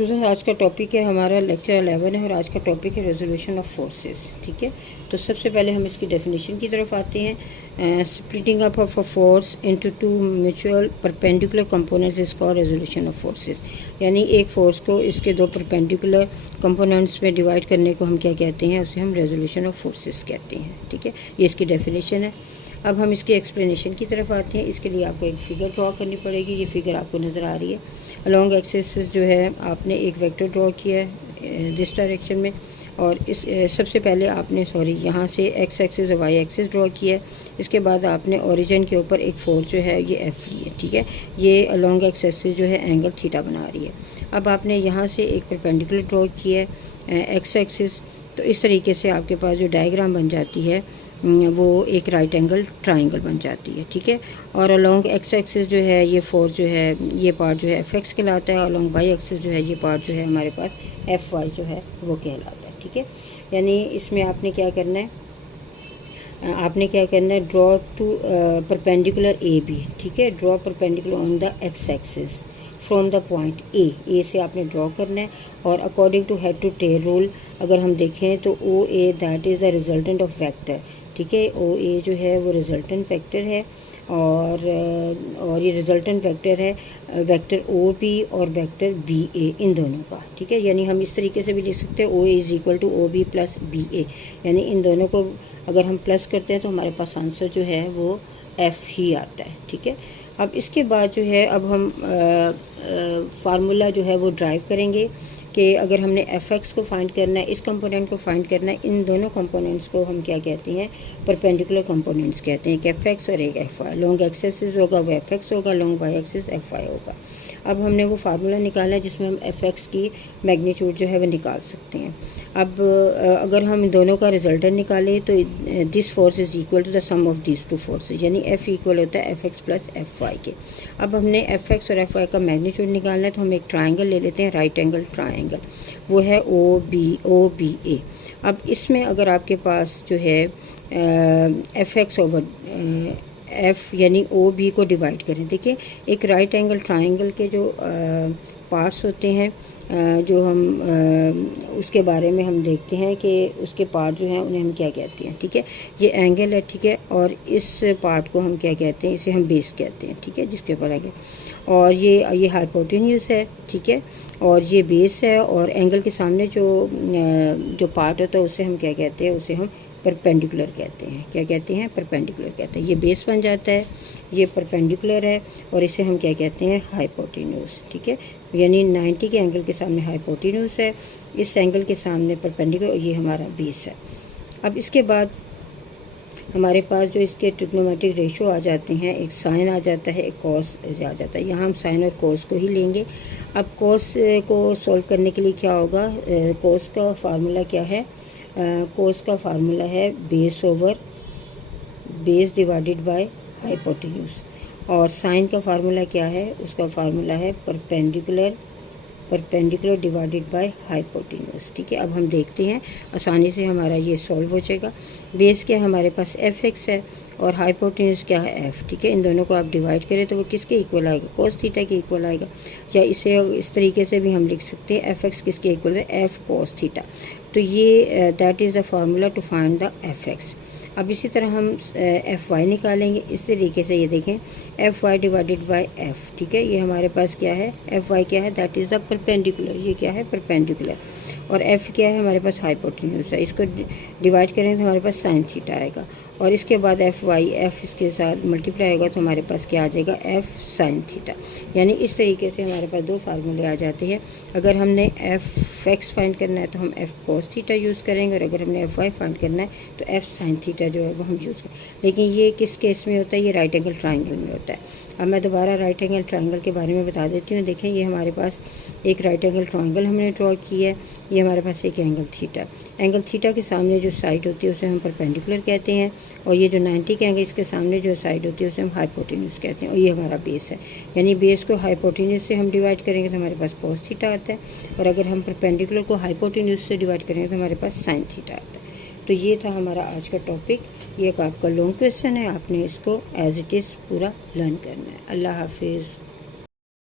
Student आज का topic है हमारा लेक्चर 11 है और आज का टॉपिक है रेजोल्यूशन ऑफ फोर्सेस। ठीक है, तो सबसे पहले हम इसकी डेफिनेशन की तरफ आते हैं। Splitting up of a force into two mutual perpendicular components is called resolution of forces. यानी एक फोर्स को इसके दो परपेंडिकुलर कंपोनेंट्स में डिवाइड करने को हम क्या कहते हैं, उसे हम रेजोल्यूशन ऑफ फोर्सेस कहते हैं। ठीक है, ये इसकी डेफिनेशन है। अब हम इसकी एक्सप्लेनेशन की तरफ आते हैं। इसके लिए आपको एक फ़िगर ड्रॉ करनी पड़ेगी। ये फिगर आपको नज़र आ रही है। अलॉन्ग एक्सिस जो है आपने एक वेक्टर ड्रॉ किया है दिस डायरेक्शन में, और इस सबसे पहले आपने यहाँ से एक्स एक्सिस और वाई एक्सिस ड्रॉ किया है। इसके बाद आपने ओरिजिन के ऊपर एक फोर्स जो है ये एफ ली है। ठीक है, ये अलॉन्ग एक्सिस जो है एंगल थीटा बना रही है। अब आपने यहाँ से एक परपेंडिकुलर ड्रॉ किया है एक्स एक्सिस, तो इस तरीके से आपके पास जो डायग्राम बन जाती है वो एक राइट एंगल ट्राइंगल बन जाती है। ठीक है, और अलॉन्ग एक्स एक्सिस जो है ये फोर्स जो है ये पार्ट जो है एफ एक्स कहलाता है। अलॉन्ग वाई एक्सिस जो है ये पार्ट जो है हमारे पास एफ वाई जो है वो कहलाता है। ठीक है, यानी इसमें आपने क्या करना है, draw two perpendicular A B. ठीक है, draw perpendicular on the x axis from the point A से आपने ड्रॉ करना है। और according to head to tail rule अगर हम देखें तो O A that is the resultant of vector. ठीक है, ओ ए जो है वो रिजल्टेंट वेक्टर है और ये रिजल्टेंट वेक्टर है वेक्टर ओ बी और वेक्टर बी ए इन दोनों का। ठीक है, यानी हम इस तरीके से भी लिख सकते हैं O A is equal to O B plus B A, यानी इन दोनों को अगर हम प्लस करते हैं तो हमारे पास आंसर जो है वो एफ ही आता है। ठीक है, अब इसके बाद जो है अब हम फार्मूला जो है वो ड्राइव करेंगे कि अगर हमने एफ एक्स को फाइंड करना है, इस कंपोनेंट को फाइंड करना है, इन दोनों कंपोनेंट्स को हम क्या कहते हैं, परपेंडिकुलर कंपोनेंट्स कहते हैं। एक एफ एक्स और एक एफ वाई। लॉन्ग एक्सिस होगा वो एफ एक्स होगा, long Y axis F Y होगा। अब हमने वो फार्मूला निकाला है जिसमें हम एफ एक्स की मैग्नीट्यूड जो है वो निकाल सकते हैं। अब अगर हम दोनों का रिजल्टेंट निकालें तो this force is equal to the sum of this two forces, यानी एफ इक्वल होता है F X plus F Y के। अब हमने एफ एक्स और एफ वाई का मैग्नीट्यूड निकालना है तो हम एक ट्राइंगल ले लेते हैं, राइट एंगल ट्राइंगल, वो है ओ बी ए। अब इसमें अगर आपके पास जो है एफ एक्स ओवर एफ यानी ओ बी को डिवाइड करें। देखिए, एक राइट एंगल ट्राइंगल के जो पार्ट्स होते हैं जो हम उसके बारे में हम देखते हैं कि उसके पार्ट जो हैं उन्हें हम क्या कहते हैं। ठीक है, ये एंगल है। ठीक है, और इस पार्ट को हम क्या कहते हैं, इसे हम बेस कहते हैं। ठीक है, जिसके ऊपर आगे, और ये हाइपोटेन्यूस है। ठीक है, और ये बेस है, और एंगल के सामने जो पार्ट होता है उसे हम क्या कहते हैं, उसे हम परपेंडिकुलर कहते हैं। क्या कहते हैं, परपेंडिकुलर कहते हैं। ये बेस बन जाता है, ये परपेंडिकुलर है, और इसे हम क्या कहते हैं, हाइपोटेन्यूस। ठीक है, यानी 90 के एंगल के सामने हाइपोटेन्यूस है, इस एंगल के सामने परपेंडिकुलर, और ये हमारा बेस है। अब इसके बाद हमारे पास जो इसके ट्रिग्नोमेट्रिक रेशो आ जाते हैं, एक साइन आ जाता है, एक कॉस आ जाता है। यहाँ हम साइन और कॉस को ही लेंगे। अब कॉस को सॉल्व करने के लिए क्या होगा, कॉस का फार्मूला क्या है, कॉस का फार्मूला है base over base divided by hypotenuse, और साइन का फार्मूला क्या है, उसका फार्मूला है परपेंडिकुलर डिवाइडेड बाय हाइपोटेन्यूस। ठीक है, अब हम देखते हैं आसानी से हमारा ये सॉल्व हो जाएगा। बेस क्या हमारे पास एफ एक्स है और हाइपोटेन्यूस क्या है एफ। ठीक है, इन दोनों को आप डिवाइड करें तो वो किसके इक्वल आएगा, कोस थीटा के इक्वल आएगा। या इसे इस तरीके से भी हम लिख सकते हैं एफ एक्स किसके इक्वल है, एफ कोस थीटा। तो ये that is the formula to find the F X. अब इसी तरह हम एफ वाई निकालेंगे इस तरीके से। ये देखें, F Y divided by F. ठीक है, ये हमारे पास क्या है, एफ वाई क्या है, दैट इज़ द परपेंडिकुलर। ये क्या है, परपेंडिकुलर, और एफ क्या है हमारे पास, हाइपोटेन्यूस है। इसको डिवाइड करें तो हमारे पास साइन थीटा आएगा, और इसके बाद एफ वाई एफ इसके साथ मल्टीप्लाई होगा तो हमारे पास क्या आ जाएगा, एफ साइन थीटा। यानी इस तरीके से हमारे पास दो फार्मूले आ जाते हैं। अगर हमने एफ एक्स फाइंड करना है तो हम एफ कोस थीटा यूज़ करेंगे, और अगर हमने एफ वाई फाइंड करना है तो एफ साइन थीटा जो है वो हम यूज़ करें। लेकिन ये किस केस में होता है, ये राइट एंगल ट्राइंगल में होता है। अब मैं दोबारा राइट एंगल ट्राइंगल के बारे में बता देती हूँ। देखें, ये हमारे पास एक राइट एंगल ट्राइंगल हमने ड्रॉ की है। ये हमारे पास एक एंगल थीटा के सामने जो साइड होती है उसे हम परपेंडिकुलर कहते हैं, और ये जो 90 के एंगल इसके सामने जो साइड होती है उसे हम हाइपोटेन्यूस कहते हैं, और ये हमारा बेस है। यानी बेस को हाइपोटेन्यूस से हम डिवाइड करेंगे तो हमारे पास कोस थीटा आता है, और अगर हम परपेंडिकुलर को हाइपोटेन्यूस से डिवाइड करेंगे तो हमारे पास साइन थीटा आता है। तो ये था हमारा आज का टॉपिक। ये एक आपका लॉन्ग क्वेश्चन है, आपने इसको एज इट इज़ पूरा लर्न करना है। अल्लाह हाफिज़।